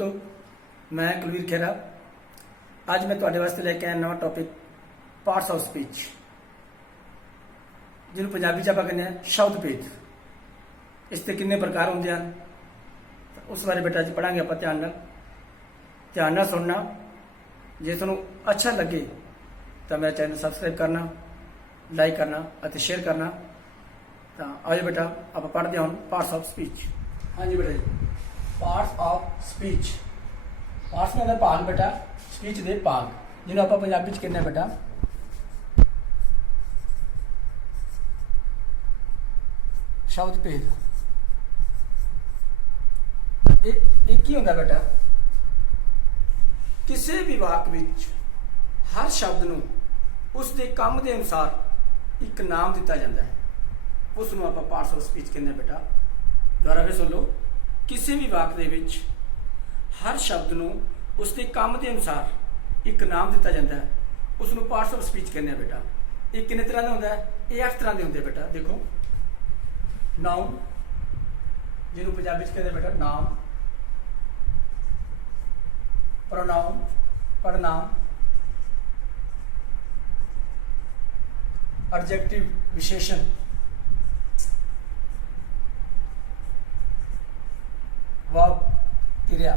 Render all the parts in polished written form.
दोस्तों, मैं कुलवीर खेरा। आज मैं तुहाडे वास्ते लेके आया नवा टॉपिक पार्ट्स ऑफ स्पीच, जिन्होंने पंजाबी च आपां कहने शब्द भेद। इसके कितने प्रकार होंगे हैं उस बारे बेटा अज पढ़ांगे। आप ध्यान नाल सुनना। जे तुहानूं अच्छा लगे तो मेरा चैनल सबसक्राइब करना, लाइक करना और शेयर करना। तो आज बेटा आप पढ़ते हैं पार्ट्स ऑफ स्पीच। हाँ जी बेटा जी, पार्ट्स ऑफ स्पीच। पार्ट्स में भाग बेटा स्पीच के भाग, जिन्होंने आप पंजाबी कहने बेटा शब्द भेद। एक ही होंगे बेटा, किसी भी वाक्य विच हर शब्द नूं उसके काम के अनुसार एक नाम दिता जाता है, उसनूं आपां पार्ट्स ऑफ स्पीच कहने बेटा। दोबारा फिर सुन लो, किसी भी वाक्य दे विच हर शब्द नूं उसके काम के अनुसार एक नाम दिता जाता है, उसनूं पार्ट्स ऑफ स्पीच कहने बेटा। ये कितने तरह का होंदा है? ये 8 तरह के होंगे बेटा। देखो, नाउन, जिन्होंने पंजाबी कहते बेटा नाम, प्रोनाउन पड़नाम, एडजेक्टिव विशेषण, वर्ब क्रिया,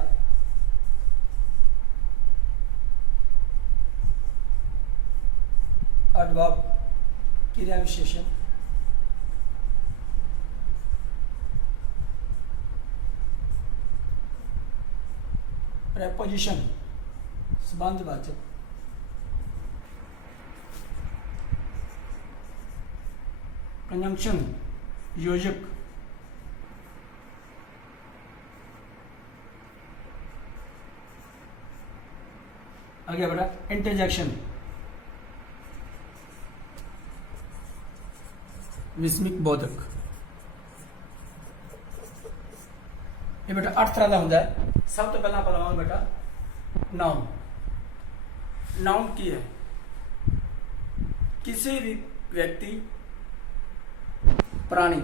एडवर्ब क्रिया विशेषण, प्रेपोजिशन संबंधवाचक, कंजंक्शन योजक, आगे बेटा इंटरजेक्शन विस्मिक बोधक। ये बेटा 8 तरह का होंगे। सब तो पहला पढ़ाऊंगा बेटा नाउन। नाउन की है? किसी भी व्यक्ति, प्राणी,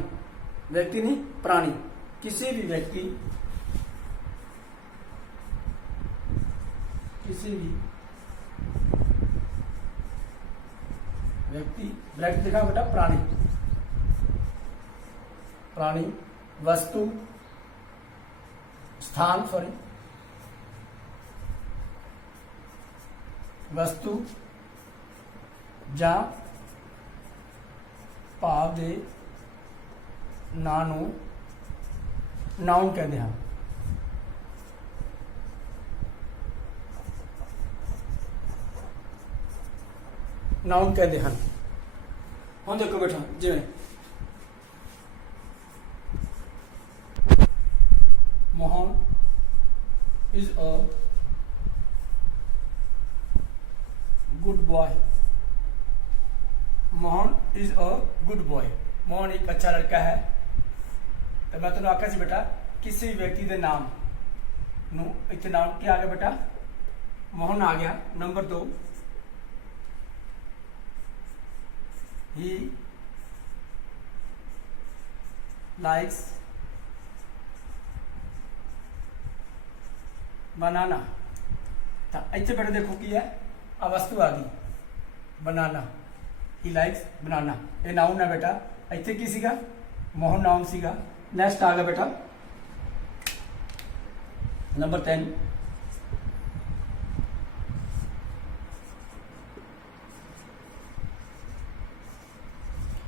व्यक्ति नहीं प्राणी, किसी भी व्यक्ति, किसी भी व्यक्ति, ब्रैकेट देखा बेटा, प्राणी, प्राणी, वस्तु, स्थान, सॉरी, वस्तु ਜਾਂ ਭਾਵ ਦੇ ਨਾਂ ਨੂੰ ਨਾउन कहते हैं। नाउन कहते हैं। हम देखो बेटा, जिवें Mohan is a good boy. Mohan is a good boy. Mohan एक अच्छा लड़का है। तो मैं तुम्हें आख्या बेटा, किसी भी व्यक्ति के नाम नूं इत्थे नाम क्या आ गया बेटा? मोहन आ गया। नंबर 2, ही लाइक्स बनाना। तो इतने बेटा देखो की है, आ वस्तु आ गई बनाना, ही लाइक्स बनाना। ये नाउन है बेटा। इतने की सीगा? मोहन नाउन सीगा। नेक्स्ट आ गया बेटा number 10,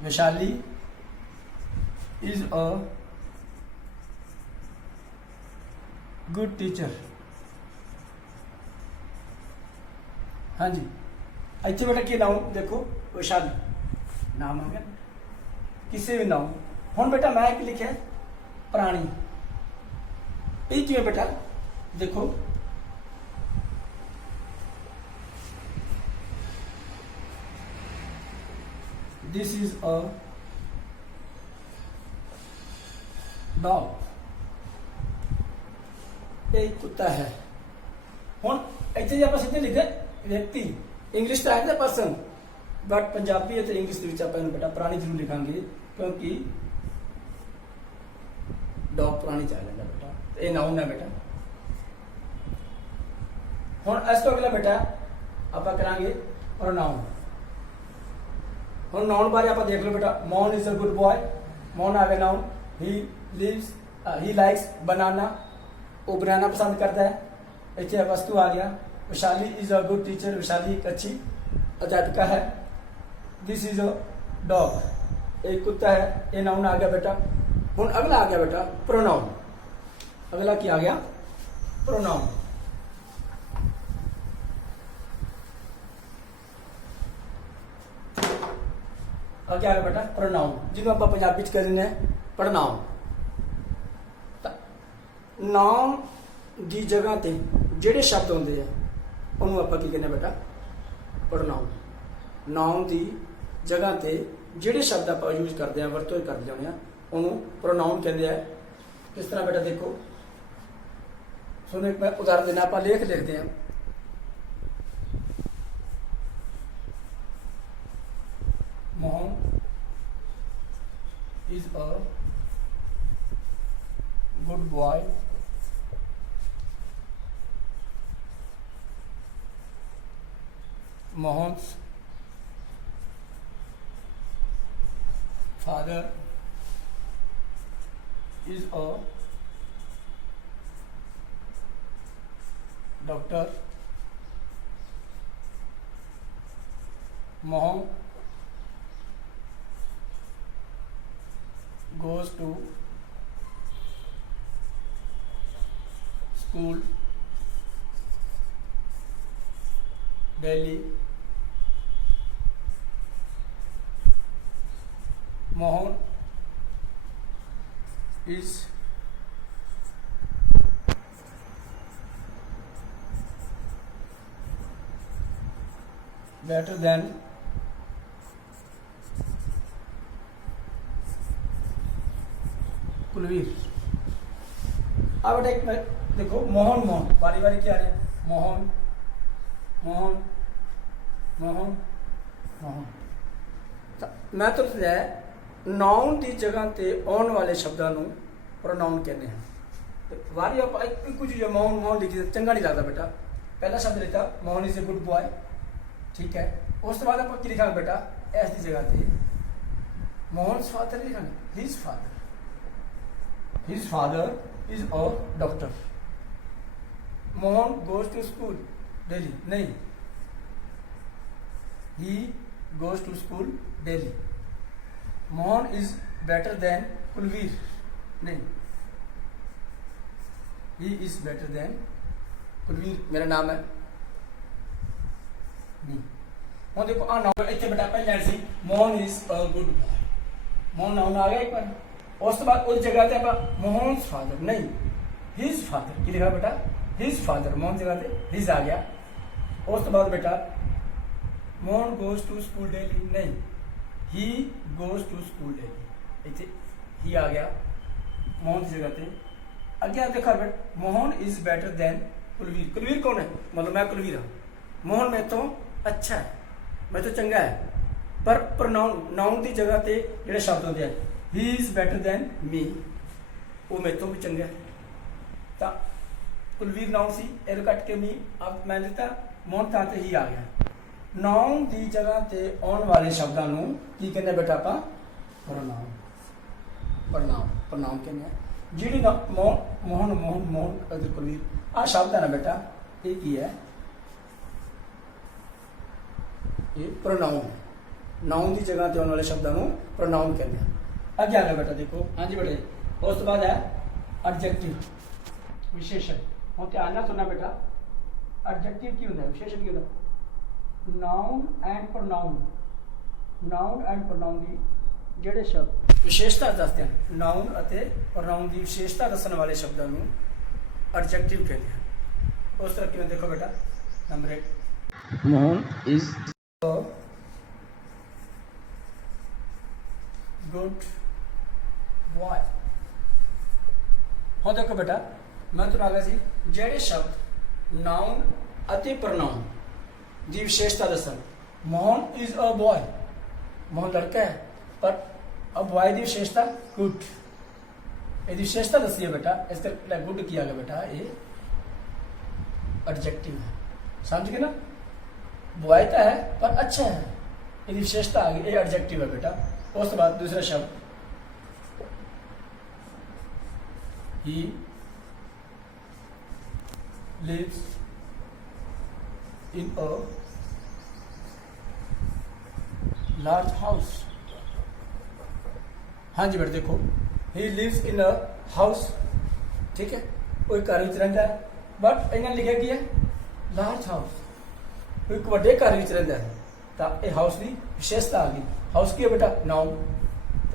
Vaishali is a good teacher. हाँ जी, इतने बेटा की नाउन देखो, वैशाली नाम आ गया। किसी भी नाउन। हुण बेटा मैं एक लिखा प्राणी। ये क्यों बेटा? देखो, दिस इज अ डॉग। एक कुत्ता है। हुण इतने जो आप सीधे लिखे व्यक्ति, इंग्लिश तो है पर्सन, बट पंजाबी है तो इंग्लिश बेटा प्राणी जरूर लिखांगे, क्योंकि डॉग प्राणी चल जाता बेटा। ये नाउन है बेटा। ਹੁਣ ਇਸ ਤੋਂ ਅਗਲਾ ਬੇਟਾ ਆਪਾਂ ਕਰਾਂਗੇ ਪ੍ਰੋਨਾਉਨ। ਹੁਣ ਨਾउन ਬਾਰੇ ਆਪਾਂ ਦੇਖ ਲਓ ਬੇਟਾ। Mohan is a good boy. Mohan ਆ ਗਿਆ ਨਾउन। ਹੀ ਲਾਈਕਸ ਬਨਾਨਾ। ਉਹ ਬਨਾਨਾ ਪਸੰਦ ਕਰਦਾ ਹੈ। ਇੱਥੇ ਵਸਤੂ ਆ ਗਿਆ। Vishali is a good teacher. Vishali एक अच्छी अध्यापिका है। This is a dog. एक कुत्ता है। ये नाउन आ गया बेटा। हुन अगला आ गया बेटा प्रोनाउन। अगला क्या आ गया? प्रोनाउन। आ गया बेटा प्रोनाउन, जिन्होंने आप पंजाबी च कहते हैं पढ़नाउन। नाउन की जगह ते ਜਿਹੜੇ शब्द होंगे हैं उन्होंने आप की कहने बेटा प्रोनाउन। नाउन की जगह ते ਜਿਹੜੇ शब्द आप यूज करते हैं वरतों करते हैं उन्होंने प्रोनाउन कहते हैं। किस तरह बेटा देखो, सुनो एक मैं उदाहरण देना। आप लेख लिखते हैं। Mohan is a good boy. Mohan's father is a doctor. Mohan goes to school daily. Mohan is better than Kulveer. अब बेटा एक देखो मोहन मोहन बारी बारी क्या है? मोहन मोहन मोहन मोहन। मैं तो नाउन की जगह ते आने वाले शब्दों को प्रोनाउन कहते हैं। वारी आप कुछ जो मोहन मोहन लिखी चंगा नहीं लगता बेटा। पहला शब्द लिखा Mohan is a good boy, ठीक है। उस बाद आप लिखा बेटा इस की जगह पे मोहन फादर लिखा his father is a doctor. Mohan goes to school daily, नहीं, he goes to school daily. Mohan is better than Kulvir, नहीं, he is better than Kulvir मेरा नाम है, नहीं। हम देखो आ नाउन इतने बेटा पहले सी Mohan is a good boy. Mohan noun आ गया एक बार। उस बाद उस जगह पे आप मोहन फादर, नहीं, हिज फादर की लिखा बेटा हिज फादर। मोहन जगह पे हिज आ गया। उस बाद बेटा Mohan goes to school daily, नहीं, he goes to school daily. इतने ही आ गया मोहन की जगह पे। अगे देखा बेटा Mohan is better than Kulveer. Kulveer कौन है? मतलब मैं कुलवीर हाँ। मोहन मैं तो अच्छा है, मैं तो चंगा है। पर नाउन की जगह पे जो शब्द होते हैं ही इज बेटर देन मी, वो मेरे तो भी चंगा है। तो कुलवीर नाउन सी एर कट के मी अब मैं लिखता मोहन था ही आ गया। नाउन की जगह ते आने वाले शब्दों को की कहते बेटा आप प्रोनाउन। प्रोनाउन कहते हैं। जी मोहन मोहन मोहन कुलवीर आ शब्द है ना बेटा, ये की है? ये प्रोनाउन है। नाउन की जगह ते आने वाले शब्दों को प्रोनाउन कहते हैं। अगे आ गया बेटा देखो, हाँ जी बेटा। उस बाद है एडजेक्टिव, विशेषण। हम ध्यान ना सुनना बेटा, एडजेक्टिव की होता है, विशेषण की होता है? Noun and pronoun. Noun and pronoun की ਜਿਹੜੇ शब्द विशेषता दसते हैं, नाउन ਅਤੇ प्रोनाउन की विशेषता दसने वाले शब्दों को एडजेक्टिव कहते हैं। उस तरह की देखो बेटा number 1 Mohan is good boy. हाँ देखो बेटा मैं तुम आ गया सी ਜਿਹੜੇ शब्द नाउन ਅਤੇ प्रोनाउन की विशेषता दसन। Mohan is a boy, Mohan लड़का है, पर अब बॉय की विशेषता गुड। ये विशेषता दसी है बेटा, इस करके गुड किया गया बेटा, ये एडजेक्टिव है। समझ गए ना, बुआयता है पर अच्छा है, ਇਹਦੀ ਵਿਸ਼ੇਸ਼ਤਾ ਆ ਗਈ, ਇਹ ਐਡਜੈਕਟਿਵ ਹੈ ਬੇਟਾ। ਉਸ ਤੋਂ ਬਾਅਦ ਦੂਸਰਾ ਸ਼ਬਦ he lives in a large house। हाँ जी बेटा देखो, he lives in a house, ठीक है, कोई घर ਵਿੱਚ ਰਹਿੰਦਾ ਹੈ, बट ਇਹਨਾਂ ਲਿਖਿਆ ਕੀ ਹੈ, large house, ਕੋਈ ਇੱਕ ਵੱਡੇ ਘਰ ਵਿੱਚ ਰਹਿੰਦਾ ਹੈ। ਤਾਂ ਇਹ ਹਾਊਸ ਦੀ ਵਿਸ਼ੇਸ਼ਤਾ ਆ ਗਈ। ਹਾਊਸ ਕੀ ਹੈ ਬੇਟਾ, ਨਾਉਨ,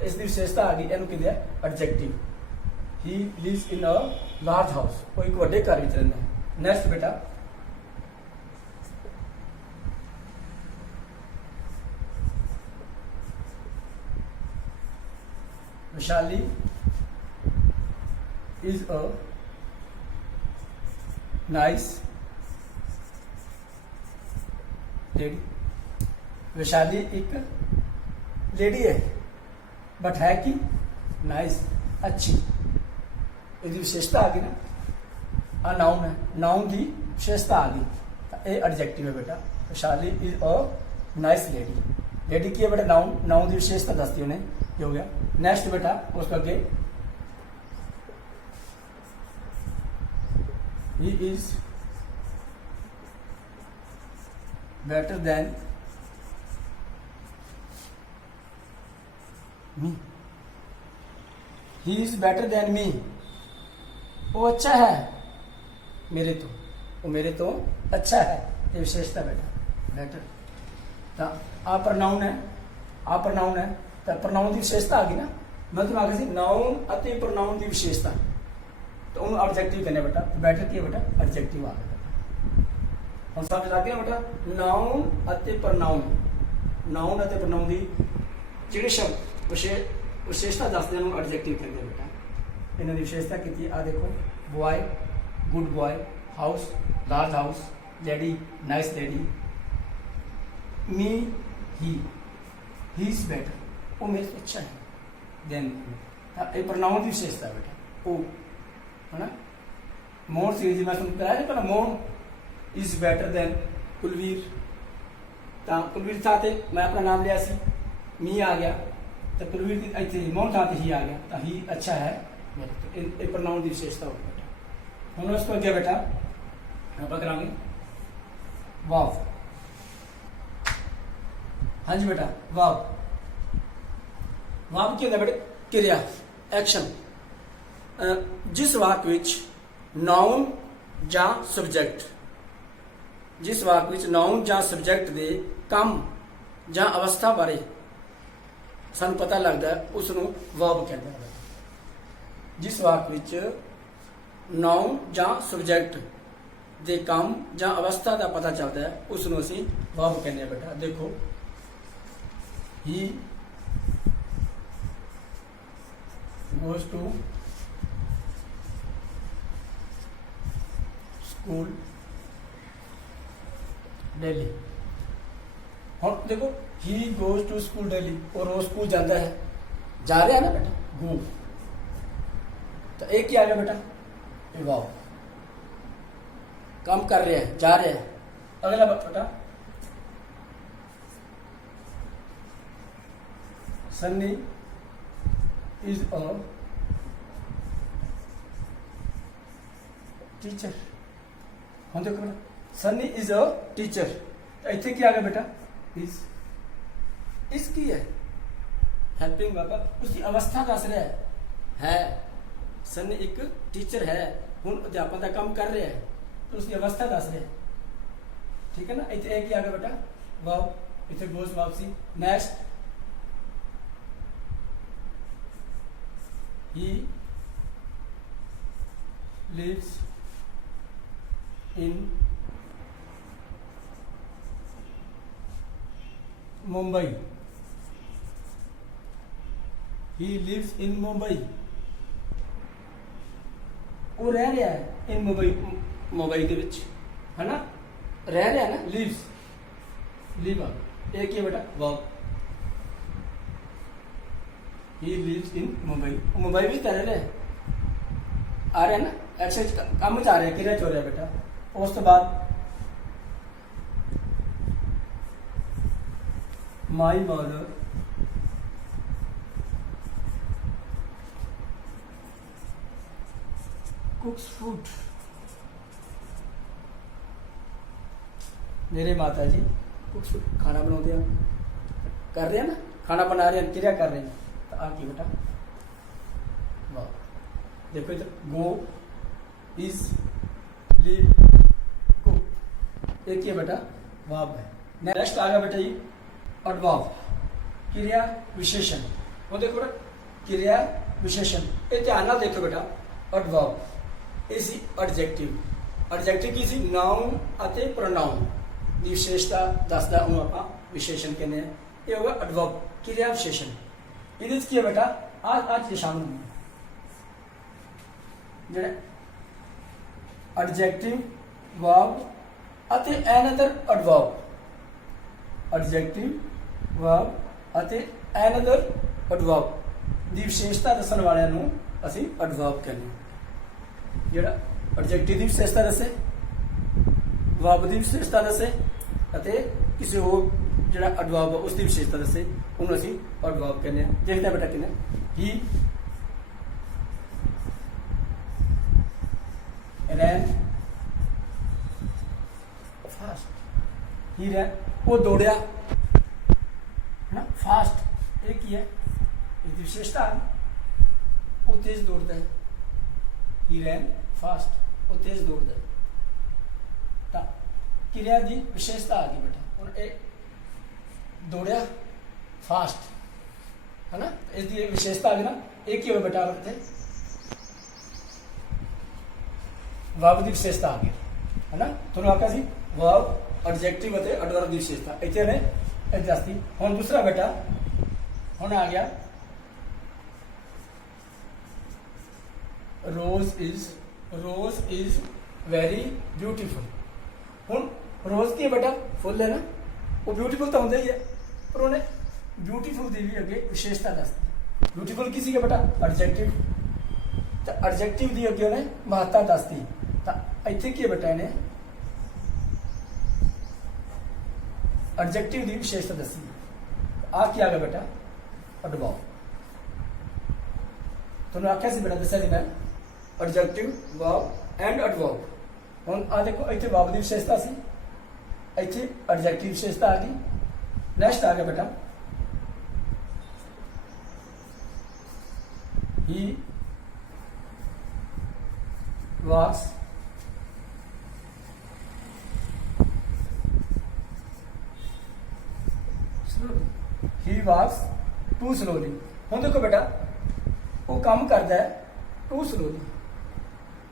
ਇਸ ਦੀ ਵਿਸ਼ੇਸ਼ਤਾ ਆ ਗਈ, ਇਹਨੂੰ ਕਹਿੰਦੇ ਆ ਐਡਜੈਕਟਿਵ। ਹੀ ਲਿਵਸ ਇਨ ਅ ਲਾਰਜ ਹਾਊਸ, ਕੋਈ ਇੱਕ ਵੱਡੇ ਘਰ ਵਿੱਚ ਰਹਿੰਦਾ ਹੈ। ਨੈਕਸਟ ਬੇਟਾ Vishali is a nice lady। Vaishali एक लेडी है, बट है कि नाइस, अच्छी, ਇਹਦੀ ਵਿਸ਼ੇਸ਼ਤਾ ਆ ਗਈ ਨਾ, ਆ ਨਾउन ਹੈ, ਨਾउन ਦੀ ਵਿਸ਼ੇਸ਼ਤਾ ਆ ਗਈ, ਤਾਂ ਇਹ ਐਡਜੈਕਟਿਵ ਹੈ ਬੇਟਾ। Vaishali is a nice lady, lady की है बेटा, नाउन, नाउन की विशेषता दसती उन्हें, ये हो गया। नेक्स्ट बेटा उसको आगे he is better than me, he is better than me, वो अच्छा है मेरे तो, वो मेरे तो अच्छा है, ये विशेषता बेटा बेटर। तो आ प्रनाउन है, आ प्रनाउन है, तो प्रनाउन की विशेषता आ गई ना, मतलब आगे से नाउन अति प्रनाउन की विशेषता, तो उन्होंने ऑब्जेक्टिव कहने बेटा, बेटर की बेटा एडजेक्टिव आ गया। हम समझ लग गया बेटा, नाउन अति प्रनाउन, नाउन अति प्रनाउन की ਜਿਹੜੇ शब्द विशेषता दसते हैं एडजेक्टिव कहते हैं बेटा। इन्होंने विशेषता की आ देखो, boy good boy, house large house, lady nice lady, me he is better, वो मेरे से अच्छा है देन, ये प्रनाउन की विशेषता बेटा, वो है ना। मोहन सिंह जी मैं सुन कराया नहीं, पर Mohan is better than Kulveer, तो कुलवीर था मैं अपना नाम लिया सी, मी आ गया, तो कुलवीर इतने मोहन था ही आ गया, तो ही अच्छा है मेरे, तो प्रनाउन की विशेषता होगी बेटा। हम उसको क्या बेटा आप कराएंगे वाव। हाँ जी बेटा वाव, वाव की होता बेटे क्रिया, एक्शन। जिस वाक विच नाउन ਜਾਂ ਸਬਜੈਕਟ, ਜਿਸ ਵਾਕ ਵਿੱਚ ਨਾउन ਜਾਂ ਸਬਜੈਕਟ ਦੇ ਕੰਮ ਜਾਂ ਅਵਸਥਾ ਬਾਰੇ ਸਾਨੂੰ ਪਤਾ ਲੱਗਦਾ ਹੈ, ਉਸ ਨੂੰ ਵਰਬ ਕਹਿੰਦੇ ਹਨ। ਜਿਸ ਵਾਕ ਵਿੱਚ ਨਾउन ਜਾਂ ਸਬਜੈਕਟ ਦੇ ਕੰਮ ਜਾਂ ਅਵਸਥਾ ਦਾ ਪਤਾ ਚੱਲਦਾ ਹੈ, ਉਸ ਨੂੰ ਅਸੀਂ ਵਰਬ ਕਹਿੰਦੇ ਹਾਂ ਬੇਟਾ। ਦੇਖੋ he goes to school daily, और देखो he goes to school daily, और रोज स्कूल जाता है, जा रहे हैं ना बेटा, गो, तो एक ही आ गया बेटा वाव, काम कर रहे हैं, जा रहे हैं। अगला बेटा सन्नी इज अ टीचर, हम देखो बेटा सन्नी इज अ टीचर, तो इतने क्या आ गया बेटा इज, इसकी है हेल्पिंग बाबा, उसकी अवस्था दस रहा है सन्नी एक टीचर है, हूँ अध्यापन का काम कर रहे हैं, तो उसकी अवस्था दस रहे, ठीक है ना। इतने एक ही आ गया बेटा वाव, इतने गोज वापसी। Next he lives in Mumbai, he lives in Mumbai, वो रह रहा है इन मुंबई, मुंबई के विच है ना, रह रहा है ना, लिव्स, लिव एक ही बेटा verb, he lives in Mumbai, Mumbai भी कर रहे आ रहे हैं ना, एक्शन काम जा रहे हैं, क्रिया हो रहा है बेटा। उस तो बाद माई मदर कुक्स फूड, मेरे माता जी कुक्स फूड, खाना बनाते हैं, कर रहे हैं ना, खाना बना रहे हैं, क्रिया कर रहे हैं। तो आ की बेटा वाह, देखो इधर गो इज लिव कुक, एक ही है बेटा वाव है। नेक्स्ट आ गया बेटा जी एडवर्ब, क्रिया विशेषण। वो देखो ना क्रिया विशेषण, ये ध्यान नाल देखो बेटा। एडवर्ब ਇਹ ਸੀ ਐਡਜੈਕਟਿਵ। ਐਡਜੈਕਟਿਵ ਕੀ ਸੀ? ਨਾਉਨ ਅਤੇ ਪ੍ਰੋਨਾਉਨ ਦੀ ਵਿਸ਼ੇਸ਼ਤਾ ਦੱਸਦਾ, ਉਹਨੂੰ ਆਪਾਂ ਵਿਸ਼ੇਸ਼ਣ ਕਹਿੰਦੇ ਆ। ਇਹ ਹੋਗਾ ਐਡਵਰਬ, ਕਿਰਿਆ ਵਿਸ਼ੇਸ਼ਣ। ਇਹਦੇ ਵਿੱਚ ਕੀ ਹੈ ਬੇਟਾ, ਆ ਚੀਜ਼ ਸ਼ਾਮਲ ਹੁੰਦੀ ਜਿਹੜਾ ਐਡਜੈਕਟਿਵ, ਵਰਬ ਅਤੇ ਐਨਦਰ ਐਡਵਰਬ। ਐਡਜੈਕਟਿਵ, ਵਰਬ ਅਤੇ ਐਨਦਰ ਐਡਵਰਬ ਦੀ ਵਿਸ਼ੇਸ਼ਤਾ ਦੱਸਣ ਵਾਲਿਆਂ ਨੂੰ ਅਸੀਂ ਐਡਵਰਬ ਕਹਿੰਦੇ ਹਾਂ। ਜਿਹੜਾ ਐਡਜੈਕਟਿਵ ਦੀ ਵਿਸ਼ੇਸ਼ਤਾ ਦੱਸੇ, ਵਰਬ ਦੀ ਵਿਸ਼ੇਸ਼ਤਾ ਦੱਸੇ ਅਤੇ ਕਿਸੇ ਹੋਰ ਜਿਹੜਾ ਐਡਵਰਬ ਉਸ ਦੀ ਵਿਸ਼ੇਸ਼ਤਾ ਦੱਸੇ, ਉਹਨੂੰ ਅਸੀਂ ਐਡਵਰਬ ਕਹਿੰਦੇ ਹਾਂ। ਦੇਖਦੇ ਹਾਂ ਬੇਟਾ ਕਿੰਨਾ ਹੀ ran fast, he ran, वो दौड़िया है ना, फास्ट एक ही है, इसकी विशेषता वो तेज दौड़ता है। ही रैन फास्ट, वो तेज दौड़ता है। तो क्रिया की विशेषता आ गई बेटा, ਹੁਣ ਇਹ दौड़िया फास्ट है ना, इसकी विशेषता आ गई ना। एक ही हो बेटा इतने वर्ब की विशेषता आ गई है ना। ਤੁਹਾਨੂੰ ਆਖਿਆ ਸੀ वर्ब एडजेक्टिव ਅਤੇ एडवर्ब की विशेषता ਇੱਥੇ ਨੇ ਦੱਸਤੀ। ਹੁਣ दूसरा बेटा ਹੁਣ आ गया रोज इज वेरी ब्यूटीफुल। ਹੁਣ रोज की बेटा फुल है ना, वो ब्यूटीफुल तो होंगे ही है, पर उन्हें ब्यूटीफुल की भी अगे विशेषता दसती। ब्यूटीफुल किसी का बेटा एडजेक्टिव, तो एडजेक्टिव की अगे उन्हें महत्ता दसती। तो इतने की बेटा इन्हें एडजेक्टिव की विशेषता दसी। आ क्या आ गया बेटा एडवर्ब। तुमने आख्या सी बेटा दसा मैं एडजेक्टिव, वर्ब एंड एडवर्ब। हुण आ देखो इतने वर्ब की विशेषता सी, इतने एडजेक्टिव विशेषता आ गई। नेक्स्ट आ गया बेटा he walks slowly, he walks to slowly. हुण देखो बेटा वो काम करता है टू स्लोली।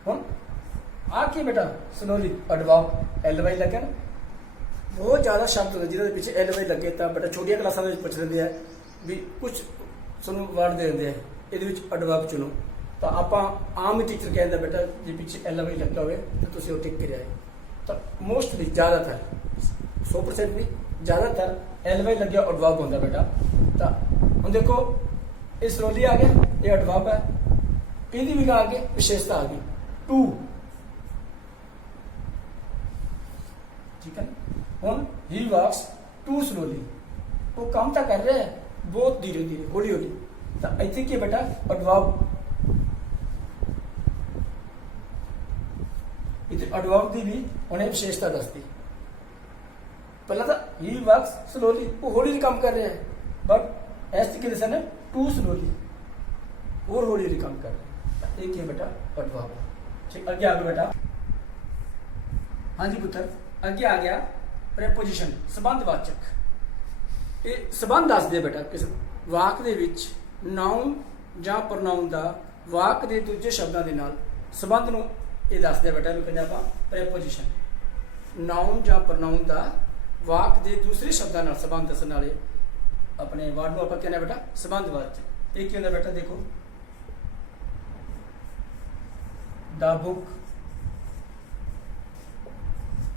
हुण आ की बेटा स्लोली एडवर्ब, एल वाई लगे ना, बहुत ज़्यादा शब्द होते जिन्होंने पीछे एल वाई लगे। तो बेटा छोटिया क्लासा में पूछ लेंगे है भी कुछ सुनो वर्ड दे देंगे ये एडवर्ब चुनो। तो आप आम ही टीचर कहते बेटा जो पीछे एल वाई लगा हुए तो तुम वो टिक कर आए। तो मोस्टली ज़्यादातर 100% नहीं, ज़्यादातर एल वाई लगे एडवर्ब होता बेटा। तो हम देखो ये स्लोली आ गया, ये एडवर्ब है, इहदी भी आगे विशेषता आ गई टू, ठीक है। हुण ही वॉक्स टू स्लोली, वो काम तो कर रहे हैं बहुत धीरे धीरे हौली हौली। तो इतने की बेटा एडवर्ब, इतने एडवर्ब की भी उन्हें विशेषता दसती। पहला था ही वर्क्स स्लोली, वो हौली काम कर रहे हैं, बट एस की कंडीशन है टू स्लोली, और हौली हौली काम कर रहे हैं। एक ही बेटा एडवर्ब। ठीक, आगे आ गया बेटा। हाँ जी पुत्र, अगे आ गया प्रेपोजिशन, संबंधवाचक। ये संबंध दसदे बेटा किस वाक दे विच नाउन जां प्रनाउन दा वाक दे दूजे शब्दां दे नाल संबंध नूं ये दसदे बेटा, इहनूं कहंदे आपां प्रेपोजिशन। नाउन जां प्रनाउन दा वाक दे दूसरे शब्दां नाल संबंध दसण वाले अपने वर्ड नूं आपां कहंदे बेटा संबंधवाचक। ये की हुंदा बेटा देखो, the book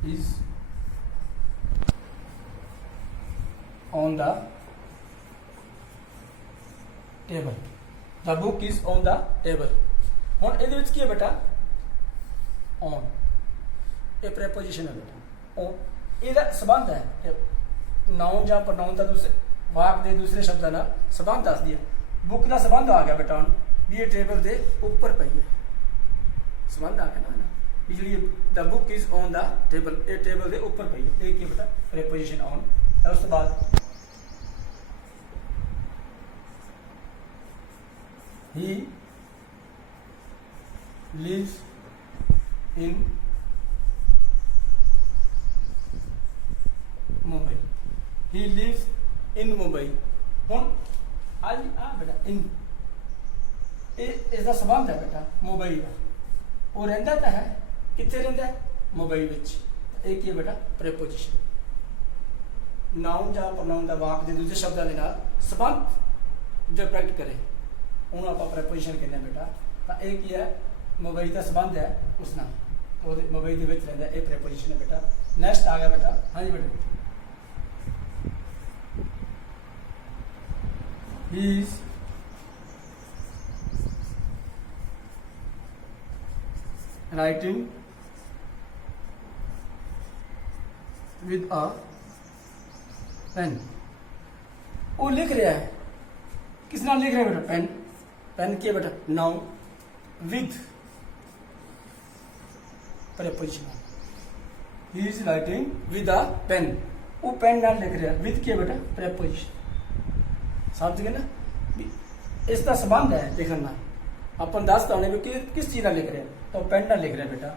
is on the table, the book is on the table। ਹੁਣ ਇਹਦੇ ਵਿੱਚ ਕੀ ਹੈ ਬੇਟਾ on, ਇਹ ਪ੍ਰੈਪੋਜੀਸ਼ਨ ਹੈ ਬੇਟਾ on, ਇਹਦਾ ਸੰਬੰਧ ਹੈ ਨਾउन ਜਾਂ ਪ੍ਰੋਨਾउन ਦਾ ਤੁਸੀਂ ਵਾਕ ਦੇ ਦੂਸਰੇ ਸ਼ਬਦਾਂ ਨਾਲ ਸੰਬੰਧ ਦੱਸਦੀ ਹੈ। ਬੁੱਕ ਦਾ ਸੰਬੰਧ ਆ ਗਿਆ ਬੇਟਾ ਹੁਣ ਵੀ ਇਹ ਟੇਬਲ ਦੇ ਉੱਪਰ ਪਈ ਹੈ, ਸੰਬੰਧ ਆ ਗਿਆ ਨਾ ਵੀ ਜਿਹੜੀ ਦ book is on the table, ਇਹ ਟੇਬਲ ਦੇ ਉੱਪਰ ਪਈ ਹੈ, ਇਹ ਕੀ ਬੇਟਾ ਪ੍ਰੈਪੋਜੀਸ਼ਨ ਔਨ। ਉਸ ਤੋਂ ਬਾਅਦ he lives in Mumbai, he lives in Mumbai। ਹੁਣ ਅੱਜ ਆ ਬੇਟਾ ਇਨ ਇਹ ਇਸ ਦਾ ਸੰਬੰਧ ਹੈ ਬੇਟਾ ਮੁੰਬਈ ਦਾ, ਉਹ ਰਹਿੰਦਾ ਤਾਂ ਹੈ, ਕਿੱਥੇ ਰਹਿੰਦਾ ਹੈ? ਮੁੰਬਈ ਵਿੱਚ। ਇਹ ਕੀ ਹੈ ਬੇਟਾ ਪ੍ਰੈਪੋਜੀਸ਼ਨ। ਨਾਉਨ ਜਾਂ ਪ੍ਰੋਨਾਉਨ ਦਾ ਵਾਕ ਦੇ ਦੂਜੇ ਸ਼ਬਦਾਂ ਦੇ ਨਾਲ ਸੰਬੰਧ ਜੋ ਪ੍ਰੈਕਟ ਕਰੇ ਉਹਨੂੰ ਆਪਾਂ ਪ੍ਰੈਪੋਜੀਸ਼ਨ ਕਹਿੰਦੇ ਬੇਟਾ। ਤਾਂ ਇਹ ਕੀ ਹੈ? ਮੁੰਬਈ ਦਾ ਸੰਬੰਧ ਹੈ ਉਸ ਨਾਲ, ਉਹਦੇ ਮੁੰਬਈ ਦੇ ਵਿੱਚ ਰਹਿੰਦਾ, ਇਹ ਪ੍ਰੈਪੋਜੀਸ਼ਨ ਹੈ ਬੇਟਾ। ਨੈਕਸਟ ਆ ਗਿਆ ਬੇਟਾ, ਹਾਂਜੀ ਬੇਟਾ, he is writing with a pen। वो लिख रहा है, किस नाम लिख रहा है बेटा? पेन। पेन के बेटा noun with preposition, he is writing with a pen। वो पेन नाल लिख रहा है, विद के बेटा preposition। समझ गए ना भी इसका संबंध है लिखन ना, अपन दसता होने भी किस चीज़ ना लिख रहे हैं, तो पेन ना लिख रहे बेटा।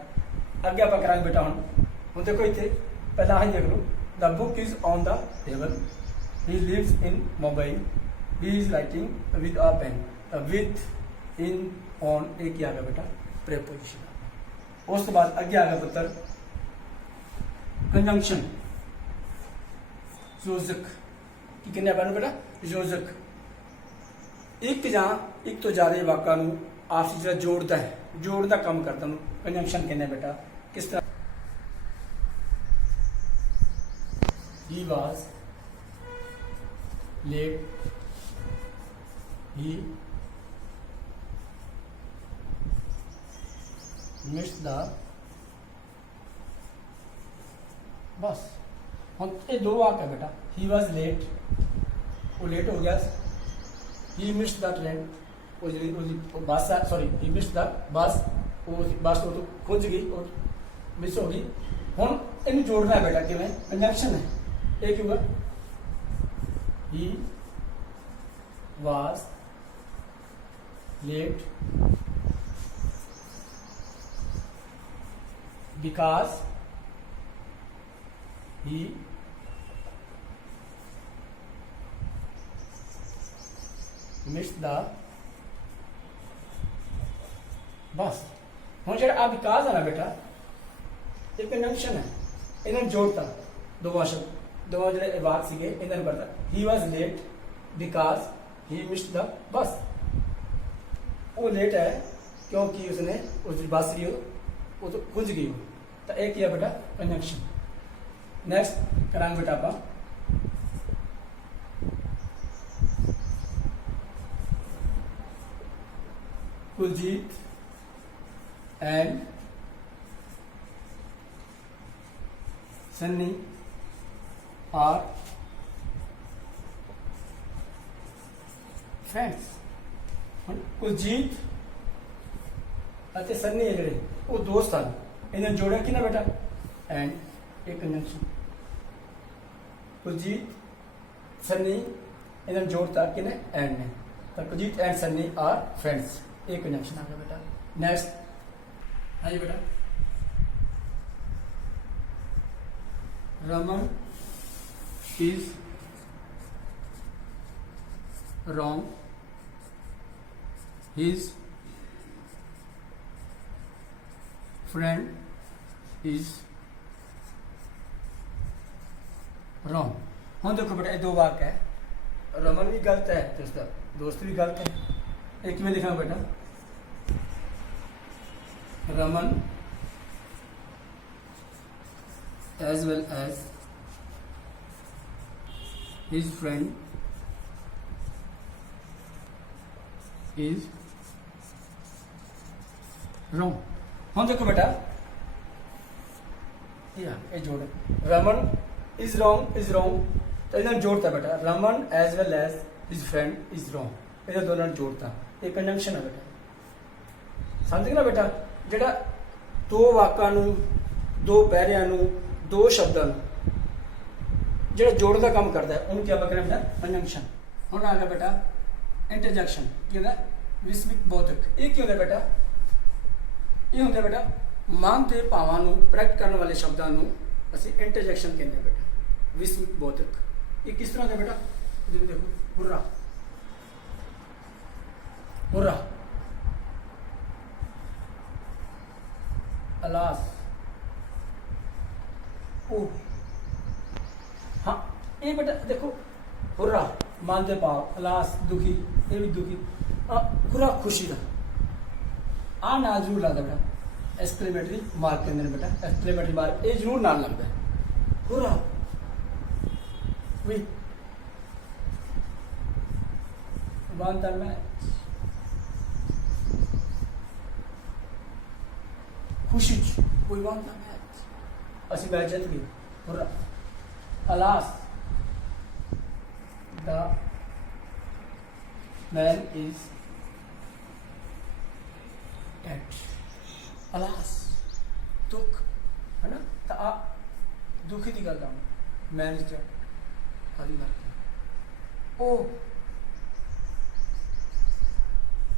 अगे आप करेंगे बेटा हम देखो इतने पहला हाँ देख लो, the book is on the table, he lives in Mumbai, he is writing with a pen. With in on एक ही आ गया बेटा प्रेपोजिशन। उस बाद अगे आ गया पुत्र कंजंक्शन, योजक की किन्ने बन बेटा योजक। एक ਜਾਂ ਇੱਕ ਤੋਂ ਜ਼ਿਆਦਾ ਵਾਕਾਂ ਨੂੰ ਆਪਸ ਵਿੱਚ ਜੋੜਦਾ ਹੈ, ਜੋੜ ਦਾ ਕੰਮ ਕਰਦਾ ਨੂੰ ਕੰਜੰਕਸ਼ਨ ਕਹਿੰਦੇ ਬੇਟਾ। ਕਿਸ ਤਰ੍ਹਾਂ? he was late, he missed the bus। ਹੁਣ ਇਹ ਦੋ ਵਾਕ ਹੈ ਬੇਟਾ, he was late, वो लेट हो गया, he missed the train, वो ਜਿਹੜੀ ਬੱਸ ਆ, sorry he missed the bus, ਉਹ ਬੱਸ ਤੋਂ ਖੁੰਝ ਗਈ और ਮਿਸ ਹੋ ਗਈ। ਹੁਣ ਇਹਨੂੰ ਜੋੜਨਾ ਹੈ ਬੇਟਾ, ਕਿਵੇਂ? ਕੰਜੰਕਸ਼ਨ ਹੈ। ਇਹ ਕੀ ਹੋਗਾ? he was late because he missed the bus। ਹੁਣ ਜਿਹੜਾ ਆ ਵਿਕਾਸ ਹੈ ਨਾ ਬੇਟਾ, ਇਹ ਕੰਜੰਕਸ਼ਨ ਹੈ, ਇਹਨਾਂ ਨੂੰ ਜੋੜਤਾ ਦੋਵਾਂ ਸ਼ਬਦ, ਦੋਵਾਂ ਜਿਹੜੇ ਵਾਕ ਸੀਗੇ ਇਹਨਾਂ ਨੂੰ ਕਰਤਾ। he was late because he missed the bus। ਉਹ ਲੇਟ ਹੈ क्योंकि उसने उस बस की वो तो खुज गई हो, तो एक किया बेटा कंजंक्शन। नेक्स्ट करांगे बेटा आप Kuljeet and Sunny are friends. Kuljeet ਅਤੇ ਸੰਨੀ ਹੈ ਜਿਹੜੇ ਉਹ ਦੋਸਤ ਹਨ, ਇਹਨਾਂ ਨੂੰ ਜੋੜਿਆ ਕਿ ਨਾ ਬੇਟਾ ਐਂਡ ਇੱਕ ਕੰਜੰਕਸ਼ਨ। ਕੁਲਜੀਤ ਸੰਨੀ ਇਹਨਾਂ ਨੂੰ ਜੋੜਤਾ ਕਿ ਨੇ ਐਂਡ ਨੇ, ਤਾਂ Kuljeet and Sunny are friends, एक कंजंक्शन आ गया बेटा। नेक्स्ट आइए बेटा, Raman is wrong, his friend is wrong. हम देखो बेटा ये दो वाक है, रमन भी गलत है तो उसका दोस्त भी गलत है। एक में लिखा बेटा Raman as well as his friend is wrong। हम देखो बेटा ये जोड़ रमन इज रॉन्ग तो इन्होंने जोड़ता बेटा, Raman as well as his friend is wrong, इन्हें दोनों ने जोड़ता, ये कंजंक्शन है बेटा। समझ गए ना बेटा, ਜਿਹੜਾ दो ਵਾਕਾਂ ਨੂੰ, दो ਪੈਰਿਆਂ ਨੂੰ, दो ਸ਼ਬਦਾਂ ਨੂੰ ਜਿਹੜਾ ਜੋੜਨ ਦਾ ਕੰਮ ਕਰਦਾ ਹੈ ਉਹਨੂੰ ਕੀ ਆਪਾਂ ਕਹਿੰਦੇ ਬੇਟਾ, ਕੰਜੰਕਸ਼ਨ। ਹੁਣ ਆ ਗਿਆ ਬੇਟਾ ਇੰਟਰਜੈਕਸ਼ਨ, ਕੀ ਹੁੰਦਾ, ਵਿਸਮਿਕ ਬੋਧਕ। ਇਹ ਕੀ ਹੁੰਦਾ ਬੇਟਾ, ਇਹ ਹੁੰਦਾ ਬੇਟਾ ਮਨ ਦੇ ਭਾਵਾਂ ਨੂੰ ਪ੍ਰਗਟ ਕਰਨ ਵਾਲੇ ਸ਼ਬਦਾਂ ਨੂੰ ਅਸੀਂ ਇੰਟਰਜੈਕਸ਼ਨ ਕਹਿੰਦੇ ਹਾਂ ਬੇਟਾ, ਵਿਸਮਿਕ ਬੋਧਕ। ਇਹ ਕਿਸ ਤਰ੍ਹਾਂ ਦਾ ਬੇਟਾ, ਜਿਵੇਂ ਦੇਖੋ ਹੁर्रा, ਹੁर्रा, अलास, ओ, हाँ ये बेटा देखो हुर्रा मन दे भाव, अलास दुखी, ये भी दुखी, हुर्रा खुशी का, आ नाल जरूर लगता बेटा एक्सक्लेमेटरी मार्क के अंदर बेटा, एक्सक्लेमेटरी मार्क ये जरूर नाल लगता है। Hurrah we won the match, खुशी कोई वन द मैच, असि मैच जीत गए। Hurrah, alas the man is dead, alas दुख है ना, तो आ दुखी की गल, मैन इज डेड, आदि मर गया। ओ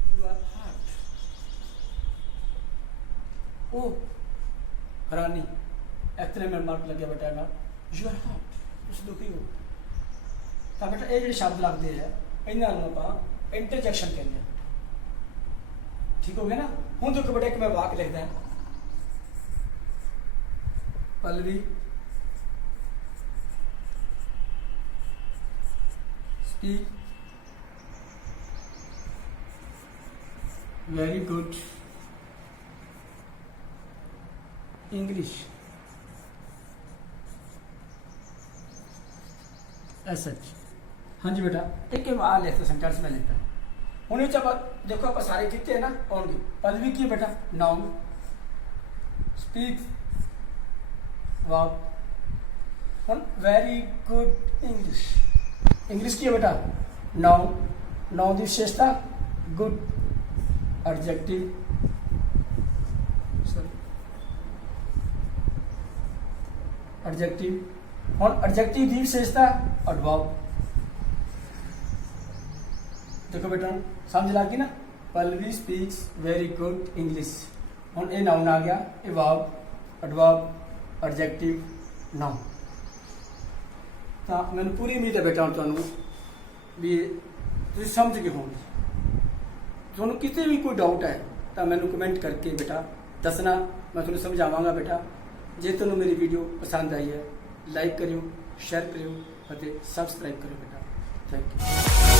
यू आर हार्ट, ओ हैरानी, एक्चुअली में मार्क लग गया बेटा ना, यू आर हार्ट, तुम दुखी हो। तो बेटा ये जो शब्द लगते हैं इन्होंने आप इंटरजेक्शन कहते हैं, ठीक हो गया ना। हूँ देखो बेटा एक मैं वाक लिखता है, Pallavi speak very good English as such. हाँ जी बेटा, एक आ लिखता सेंटेंस में लिखता हूँ ये देखो आप सारे कितने हैं ना, कौन की पल्लवी की बेटा noun, speak verb, very good English, English की है बेटा नाउन, नाउन की विशेषता गुड, एडजेक्टिव एडजेक्टिव, और एडजेक्टिव की विशेषता एडवर्ब। देखो बेटा समझ लग गई ना, Pallavi speaks very good English, हम ये नाउन आ गया, ये वर्ब, एडवर्ब, एडजेक्टिव, नाउन। तो मैंने पूरी उम्मीद है बेटा तुहानू भी तुसीं समझ गए होवोगे। तुहानू किते भी कोई डाउट है तो मैंने कमेंट करके बेटा दसना, मैं तुहानू समझावांगा बेटा। जे तुहानू मेरी वीडियो पसंद आई है लाइक करियो, शेयर करियो और सब्सक्राइब करियो बेटा। Thank you.